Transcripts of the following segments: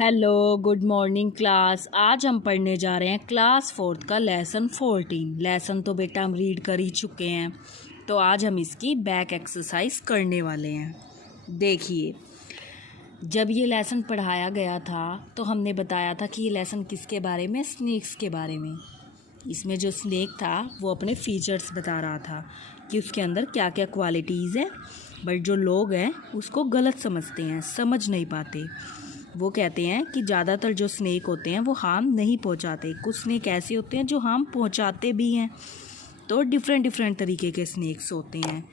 Hello good morning class. आज हम पढ़ने जा रहे हैं क्लास 4th का लेसन 14। लेसन तो बेटा हम रीड कर ही चुके हैं, तो आज हम इसकी बैक एक्सरसाइज करने वाले हैं। देखिए, जब ये लेसन पढ़ाया गया था तो हमने बताया था कि ये लेसन किसके बारे में, स्नेक्स के बारे में। इसमें जो स्नेक था वो अपने फीचर्स बता रहा था कि उसके अंदर क्या क्या क्वालिटीज़ है, बट जो लोग हैं उसको गलत समझते हैं, समझ नहीं पाते। वो कहते हैं कि ज़्यादातर जो स्नेक होते हैं वो हार्म नहीं पहुंचाते, कुछ स्नेक ऐसे होते हैं जो हार्म पहुंचाते भी हैं। तो डिफरेंट तरीके के स्नेक्स होते हैं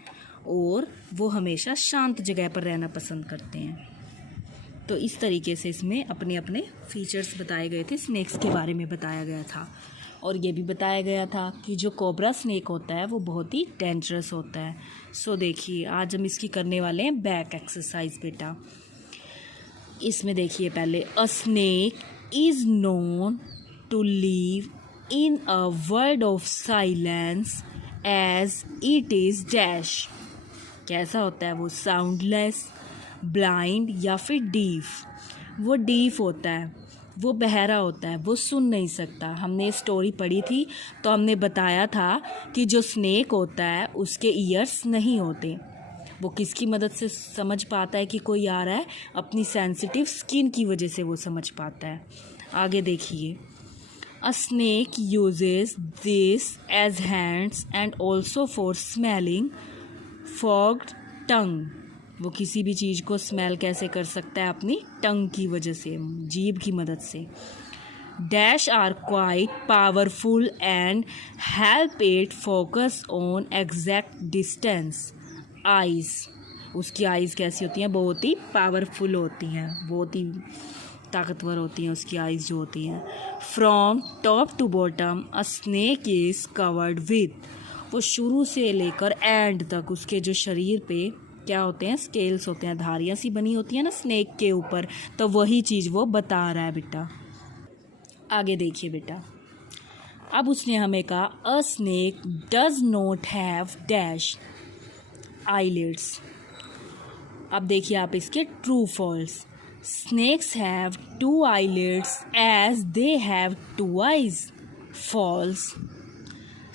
और वो हमेशा शांत जगह पर रहना पसंद करते हैं। तो इस तरीके से इसमें अपने अपने फीचर्स बताए गए थे, स्नेक्स के बारे में बताया गया था। और ये भी बताया गया था कि जो कोबरा स्नेक होता है वो बहुत ही डेंजरस होता है। सो देखिए, आज हम इसकी करने वाले हैं बैक एक्सरसाइज बेटा। इसमें देखिए, पहले a snake is known to live in a world of silence as it is dash. कैसा होता है वो? साउंडलेस, ब्लाइंड या फिर डीफ। वो डीफ होता है, वो बहरा होता है, वो सुन नहीं सकता। हमने स्टोरी पढ़ी थी तो हमने बताया था कि जो स्नेक होता है उसके ईयर्स नहीं होते। वो किसकी मदद से समझ पाता है कि कोई आ रहा है? अपनी सेंसिटिव स्किन की वजह से वो समझ पाता है। आगे देखिए, a snake uses this as hands and also for smelling forked tongue. वो किसी भी चीज़ को स्मेल कैसे कर सकता है? अपनी टंग की वजह से, जीभ की मदद से। Dash are quite powerful and help it focus on exact distance. Eyes, उसकी आइज़ कैसी होती हैं? बहुत ही पावरफुल होती हैं, बहुत ही ताकतवर होती हैं उसकी आइज़ जो होती हैं। From top to bottom a snake is covered with. वो शुरू से लेकर एंड तक उसके जो शरीर पे क्या होते हैं? स्केल्स होते हैं, धारियाँ सी बनी होती हैं ना स्नेक के ऊपर। तो वही चीज़ वो बता रहा है बेटा। आगे देखिए बेटा, अब उसने हमें कहा a snake does not have dash eyelids। अब देखिए आप इसके true false. Snakes have 2 eyelids as they have 2 eyes। False.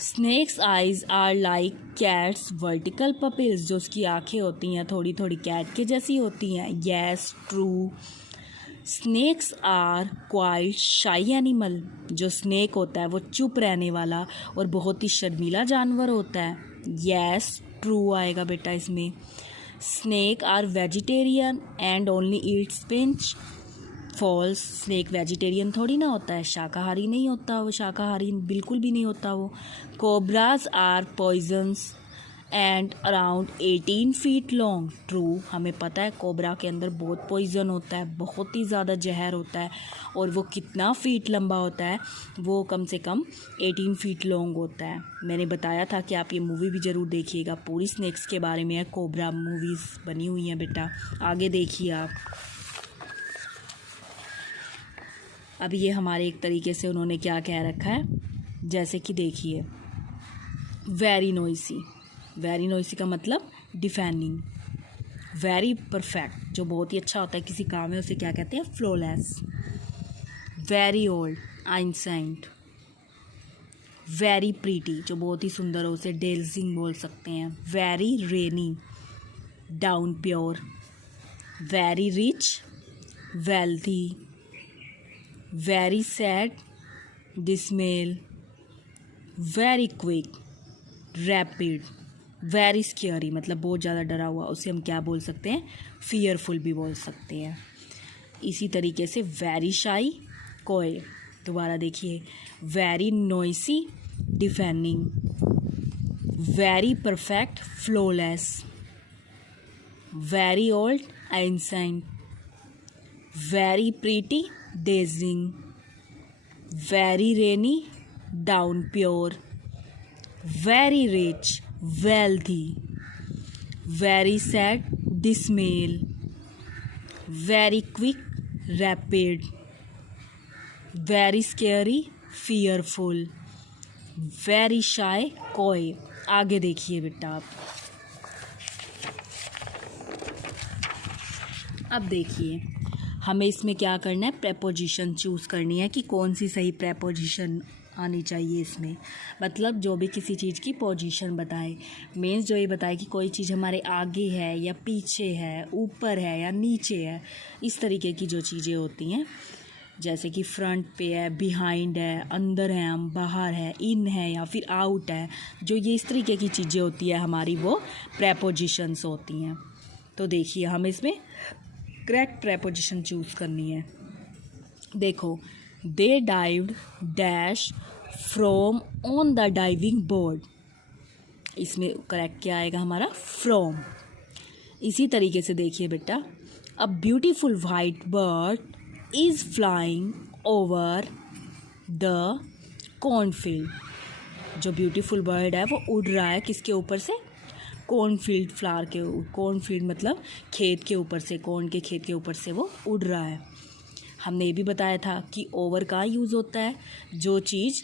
Snakes eyes are like cats vertical pupils. जो उसकी आंखें होती हैं थोड़ी थोड़ी कैट के जैसी होती हैं। Yes, true. Snakes are quite shy animal. जो स्नेक होता है वो चुप रहने वाला और बहुत ही शर्मीला जानवर होता है। यस, ट्रू आएगा बेटा इसमें। Snake are vegetarian and only eats finch. False. Snake vegetarian थोड़ी ना होता है, शाकाहारी नहीं होता वो, शाकाहारी बिल्कुल भी नहीं होता वो। Cobras are poisonous and around 18 feet long. True, हमें पता है कोबरा के अंदर बहुत पॉइजन होता है, बहुत ही ज़्यादा जहर होता है। और वो कितना फीट लंबा होता है? वो कम से कम 18 फीट लॉन्ग होता है। मैंने बताया था कि आप ये मूवी भी ज़रूर देखिएगा, पूरी स्नेक्स के बारे में है, कोबरा मूवीज़ बनी हुई हैं बेटा। आगे देखिए आप, अब ये हमारे एक तरीके से उन्होंने क्या कह रखा है, जैसे कि देखिए, वेरी नॉइसी। वेरी नॉइसी का मतलब डिफेंडिंग। वेरी परफेक्ट, जो बहुत ही अच्छा होता है किसी काम में, उसे क्या कहते हैं? Flawless. Very old, ancient. Very pretty, जो बहुत ही सुंदर हो, उसे डेल्जिंग बोल सकते हैं। Very rainy, downpour. Very rich, wealthy. Very sad, dismal. Very quick, rapid. Very scary, मतलब बहुत ज़्यादा डरा हुआ, उसे हम क्या बोल सकते हैं? फियरफुल भी बोल सकते हैं। इसी तरीके से वेरी शाई, कोय। दोबारा देखिए, very noisy, deafening. Very perfect, flawless. Very old, ancient. Very pretty, dazzling. Very rainy, downpour. Very rich, wealthy. Very sad, dismal. Very quick, rapid. Very scary, fearful. Very shy, coy. आगे देखिए बेटा आप, अब देखिए, हमें इसमें क्या करना है, प्रेपोजिशन चूज़ करनी है कि कौन सी सही प्रेपोजिशन आनी चाहिए इसमें। मतलब जो भी किसी चीज़ की पोजीशन बताए, मीन्स जो ये बताए कि कोई चीज़ हमारे आगे है या पीछे है, ऊपर है या नीचे है, इस तरीके की जो चीज़ें होती हैं, जैसे कि फ्रंट पे है, बिहाइंड है, अंदर है, हम बाहर है, इन है या फिर आउट है, जो ये इस तरीके की चीज़ें होती है हमारी, वो प्रेपोजिशंस होती हैं। तो देखिए हमें इसमें करेक्ट प्रेपोजिशन चूज़ करनी है। देखो, they dived dash from on the diving board, इसमें करेक्ट क्या आएगा हमारा, फ्रॉम। इसी तरीके से देखिए बेटा, a beautiful white bird is flying over the cornfield. जो ब्यूटीफुल बर्ड है वो उड़ रहा है किसके ऊपर से, कॉर्नफील्ड फ्लावर के, कॉर्नफील्ड मतलब खेत के ऊपर से, कॉर्न के खेत के ऊपर से वो उड़ रहा है। हमने ये भी बताया था कि ओवर का यूज़ होता है, जो चीज़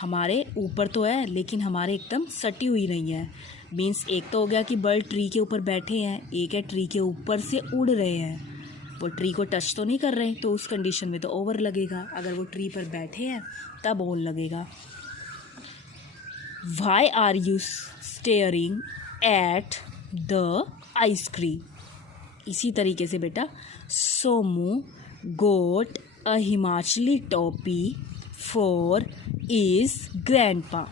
हमारे ऊपर तो है लेकिन हमारे एकदम सटी हुई नहीं है। मीन्स एक तो हो गया कि बर्ड ट्री के ऊपर बैठे हैं, एक है ट्री के ऊपर से उड़ रहे हैं, वो ट्री को टच तो नहीं कर रहे, तो उस कंडीशन में तो ओवर लगेगा। अगर वो ट्री पर बैठे हैं तब ऑन लगेगा। Why are you staring at the ice cream. इसी तरीके से बेटा, सोमू गोट अ हिमाचली टोपी फॉर इज ग्रैंडपा।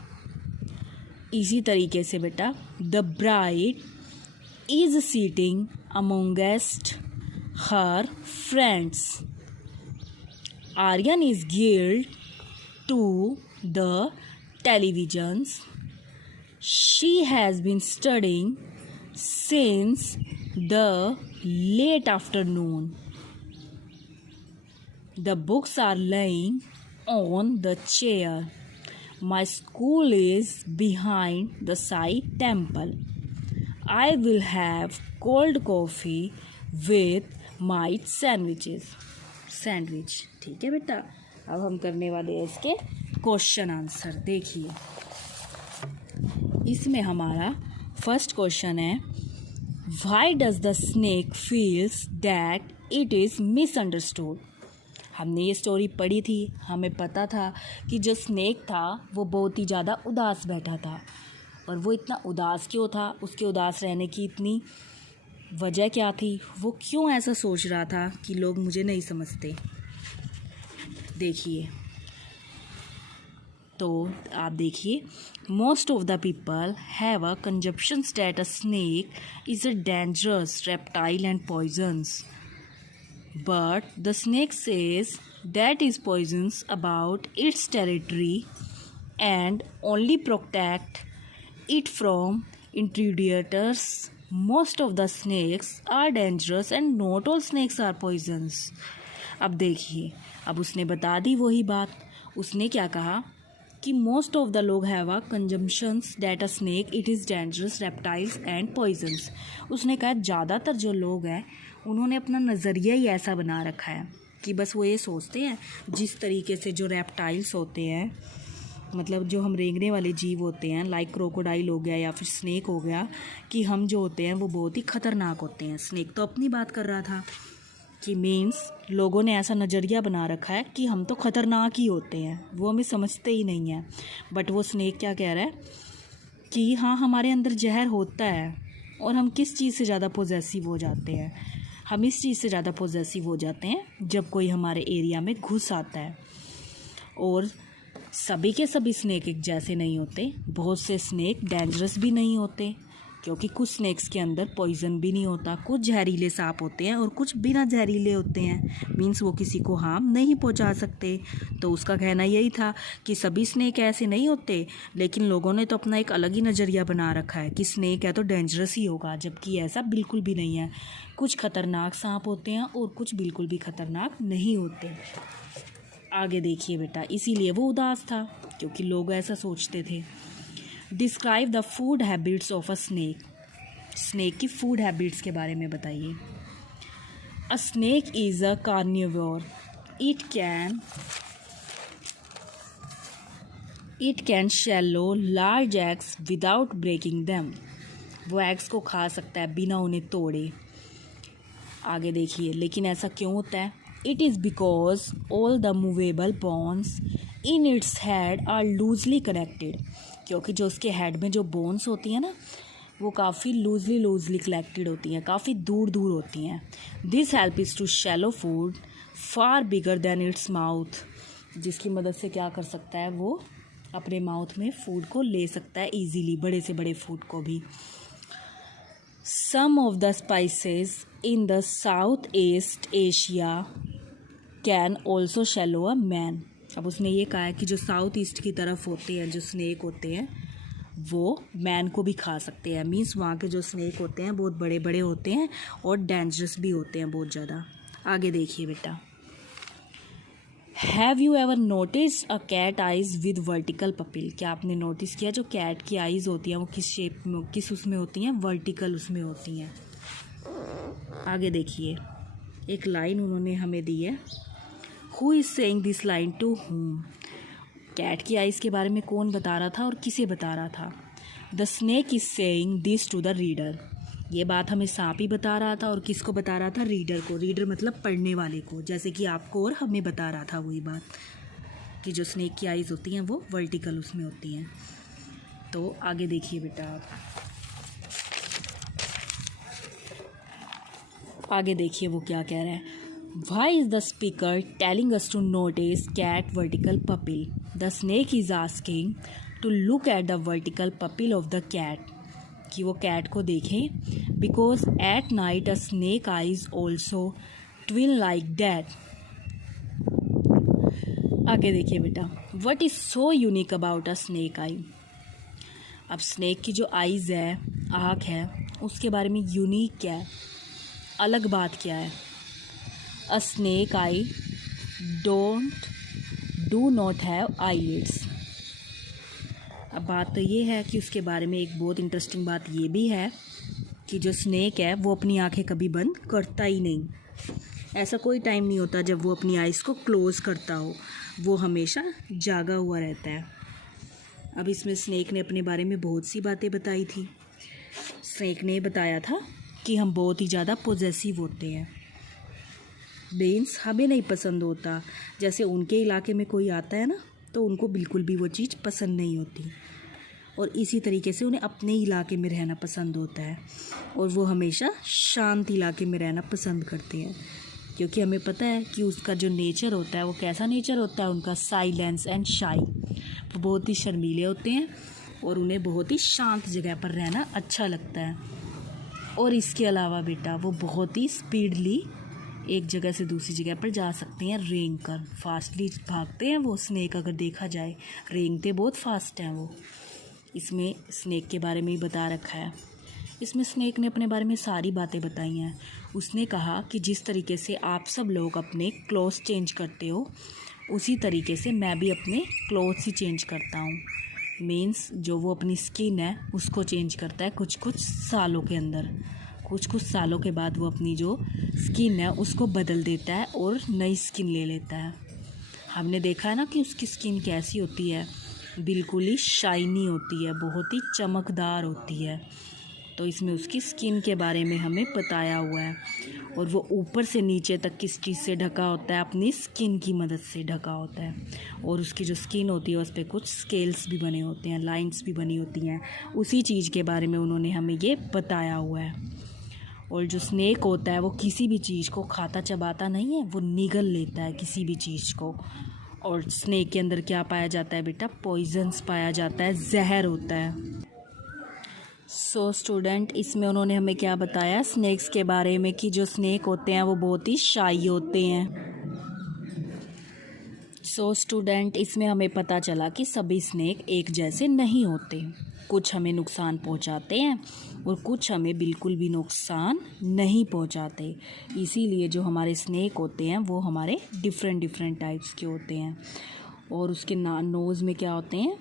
इसी तरीके से बेटा, the bride is sitting amongest her friends. Aryan is glued to the televisions. She has been studying since the late afternoon. The books are lying on the chair. My school is behind the Sai temple. I will have cold coffee with my sandwiches. Sandwich, ठीक है बेटा। अब हम करने वाले हैं इसके question answer. देखिए, इसमें हमारा फर्स्ट क्वेश्चन है, why does the snake feels that it is misunderstood. हमने ये स्टोरी पढ़ी थी, हमें पता था कि जो स्नेक था वो बहुत ही ज़्यादा उदास बैठा था। और वो इतना उदास क्यों था, उसके उदास रहने की इतनी वजह क्या थी, वो क्यों ऐसा सोच रहा था कि लोग मुझे नहीं समझते। देखिए, तो आप देखिए, most of the people have a conceptions that a snake is a dangerous reptile and poisonous, but the snake says that is poisonous about its territory and only protect it from intruders. Most of the snakes are dangerous and not all snakes are poisonous. अब देखिए, अब उसने बता दी वही बात। उसने क्या कहा कि मोस्ट ऑफ द लोग have a conceptions that a snake it is dangerous reptiles and poisonous. उसने कहा ज़्यादातर जो लोग हैं उन्होंने अपना नज़रिया ही ऐसा बना रखा है कि बस वो ये सोचते हैं जिस तरीके से जो रेप्टाइल्स होते हैं, मतलब जो हम रेंगने वाले जीव होते हैं, लाइक क्रोकोडाइल हो गया या फिर स्नेक हो गया, कि हम जो होते हैं वो बहुत ही ख़तरनाक होते हैं। स्नेक तो अपनी बात कर रहा था कि मीन्स लोगों ने ऐसा नज़रिया बना रखा है कि हम तो ख़तरनाक ही होते हैं, वो हमें समझते ही नहीं हैं। बट वो स्नेक क्या कह रहा है कि हाँ, हमारे अंदर जहर होता है और हम किस चीज़ से ज़्यादा पॉजेसिव हो जाते हैं, हम इस चीज़ से ज़्यादा पॉजेसिव हो जाते हैं जब कोई हमारे एरिया में घुस आता है। और सभी के सभी स्नेक एक जैसे नहीं होते, बहुत से स्नेक डेंजरस भी नहीं होते, क्योंकि कुछ स्नेक्स के अंदर पॉइज़न भी नहीं होता। कुछ जहरीले सांप होते हैं और कुछ बिना जहरीले होते हैं, मीन्स वो किसी को हार्म नहीं पहुंचा सकते। तो उसका कहना यही था कि सभी स्नेक ऐसे नहीं होते, लेकिन लोगों ने तो अपना एक अलग ही नज़रिया बना रखा है कि स्नेक है तो डेंजरस ही होगा, जबकि ऐसा बिल्कुल भी नहीं है। कुछ खतरनाक सांप होते हैं और कुछ बिल्कुल भी खतरनाक नहीं होते। आगे देखिए बेटा, इसीलिए वो उदास था क्योंकि लोग ऐसा सोचते थे। Describe the food habits of a snake. Snake की फूड हैबिट्स के बारे में बताइए। A snake is a carnivore. It can swallow large eggs without breaking them. वो एग्स को खा सकता है बिना उन्हें तोड़े। आगे देखिए, लेकिन ऐसा क्यों होता है It is because all the movable bones in its head are loosely connected. क्योंकि जो उसके हेड में जो बोन्स होती हैं ना, वो काफ़ी लूजली कनेक्टेड होती हैं, काफ़ी दूर दूर होती हैं. This help is to swallow food far bigger than its mouth. जिसकी मदद से क्या कर सकता है, वो अपने माउथ में फूड को ले सकता है ईजीली, बड़े से बड़े फूड को भी. Some of the spices in the South East Asia can also swallow a man. अब उसने ये कहा है कि जो साउथ ईस्ट की तरफ होते हैं, जो स्नेक होते हैं, वो मैन को भी खा सकते हैं. मीन्स वहाँ के जो स्नेक होते हैं बहुत बड़े बड़े होते हैं और डेंजरस भी होते हैं बहुत ज़्यादा. आगे देखिए बेटा. Have you ever notice a cat eyes with vertical pupil. क्या आपने नोटिस किया जो कैट की आइज़ होती हैं वो किस शेप में, किस उसमें होती हैं, वर्टिकल उसमें होती हैं. आगे देखिए, एक लाइन उन्होंने हमें दी है. Who is saying this line to whom. कैट की आइज़ के बारे में कौन बता रहा था और किसे बता रहा था. The snake is saying this to the reader. ये बात हमें सांप ही बता रहा था और किसको बता रहा था, रीडर को. रीडर मतलब पढ़ने वाले को, जैसे कि आपको और हमें बता रहा था वही बात कि जो स्नेक की आइज़ होती हैं वो वर्टिकल उसमें होती हैं. तो आगे देखिए बेटा आप. आगे देखिए वो क्या कह रहा है. Why is the speaker telling us to notice cat vertical pupil? The snake is asking to look at the vertical pupil of the cat. कि वो कैट को देखें. Because at night a snake eyes also twinkle like that. आगे देखिए बेटा. What is so unique about a snake eye? अब snake की जो आइज़ है, आँख है, उसके बारे में यूनिक क्या है, अलग बात क्या है. A snake eye do not have eyelids. अब बात तो ये है कि उसके बारे में एक बहुत इंटरेस्टिंग बात ये भी है कि जो स्नेक है वो अपनी आंखें कभी बंद करता ही नहीं. ऐसा कोई टाइम नहीं होता जब वो अपनी आइज़ को क्लोज़ करता हो, वो हमेशा जागा हुआ रहता है. अब इसमें स्नेक ने अपने बारे में बहुत सी बातें बताई थी. स्नेक ने बताया था कि हम बहुत ही ज़्यादा पॉजेसिव होते हैं. मीन्स हमें नहीं पसंद होता, जैसे उनके इलाके में कोई आता है ना तो उनको बिल्कुल भी वो चीज़ पसंद नहीं होती, और इसी तरीके से उन्हें अपने इलाके में रहना पसंद होता है और वो हमेशा शांत इलाके में रहना पसंद करते हैं. क्योंकि हमें पता है कि उसका जो नेचर होता है वो कैसा नेचर होता है उनका, साइलेंस एंड शाई. वो बहुत ही शर्मीले होते हैं और उन्हें बहुत ही शांत जगह पर रहना अच्छा लगता है. और इसके अलावा बेटा वो बहुत ही स्पीडली एक जगह से दूसरी जगह पर जा सकते हैं. रेंग कर फास्टली भागते हैं वो स्नेक, अगर देखा जाए रेंगते बहुत फास्ट हैं वो. इसमें स्नेक के बारे में ही बता रखा है. इसमें स्नेक ने अपने बारे में सारी बातें बताई हैं. उसने कहा कि जिस तरीके से आप सब लोग अपने क्लोथ्स चेंज करते हो उसी तरीके से मैं भी अपने क्लोथ्स ही चेंज करता हूँ. मीन्स जो वो अपनी स्किन है उसको चेंज करता है कुछ कुछ सालों के अंदर. कुछ सालों के बाद वो अपनी जो स्किन है उसको बदल देता है और नई स्किन ले लेता है. हमने देखा है ना कि उसकी स्किन कैसी होती है, बिल्कुल ही शाइनी होती है, बहुत ही चमकदार होती है. तो इसमें उसकी स्किन के बारे में हमें बताया हुआ है. और वो ऊपर से नीचे तक किस चीज़ से ढका होता है, अपनी स्किन की मदद से ढका होता है. और उसकी जो स्किन होती है उस पर कुछ स्केल्स भी बने होते हैं, लाइंस भी बनी होती हैं. उसी चीज़ के बारे में उन्होंने हमें ये बताया हुआ है. और जो स्नेक होता है वो किसी भी चीज़ को खाता चबाता नहीं है, वो निगल लेता है किसी भी चीज़ को. और स्नेक के अंदर क्या पाया जाता है बेटा, पॉइजन्स पाया जाता है, जहर होता है. सो स्टूडेंट, इसमें उन्होंने हमें क्या बताया स्नेक्स के बारे में कि जो स्नेक होते हैं वो बहुत ही शाई होते हैं. सो स्टूडेंट, इसमें हमें पता चला कि सभी स्नेक एक जैसे नहीं होते. कुछ हमें नुकसान पहुंचाते हैं और कुछ हमें बिल्कुल भी नुकसान नहीं पहुंचाते. इसीलिए जो हमारे स्नेक होते हैं वो हमारे डिफरेंट टाइप्स के होते हैं. और उसके नोज़ में क्या होते हैं,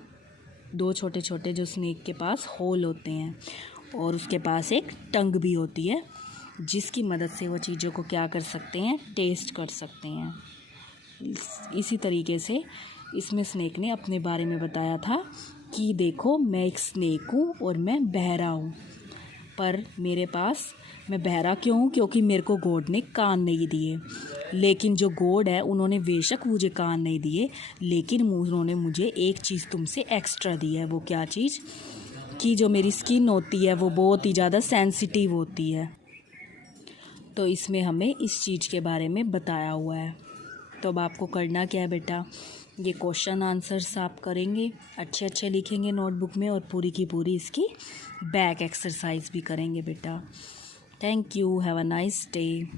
2 छोटे छोटे जो स्नेक के पास होल होते हैं. और उसके पास एक टंग भी होती है जिसकी मदद से वो चीज़ों को क्या कर सकते हैं, टेस्ट कर सकते हैं. इसी तरीके से इसमें स्नेक ने अपने बारे में बताया था कि देखो मैं एक स्नेक हूँ और मैं बहरा हूँ, पर मेरे पास मैं बहरा क्यों हूँ? क्योंकि मेरे को गॉड ने कान नहीं दिए। लेकिन जो गॉड है उन्होंने बेशक मुझे कान नहीं दिए, लेकिन उन्होंने मुझे एक चीज़ तुमसे एक्स्ट्रा दी है। वो क्या चीज़? कि जो मेरी स्किन होती है वो बहुत ही ज़्यादा सेंसिटिव होती है। तो इसमें हमें इस चीज़ के बारे में बताया हुआ है। तो अब आपको करना क्या है बेटा, ये क्वेश्चन आंसर्स आप करेंगे, अच्छे अच्छे लिखेंगे नोटबुक में, और पूरी की पूरी इसकी बैक एक्सरसाइज भी करेंगे बेटा। Thank you, have a nice day.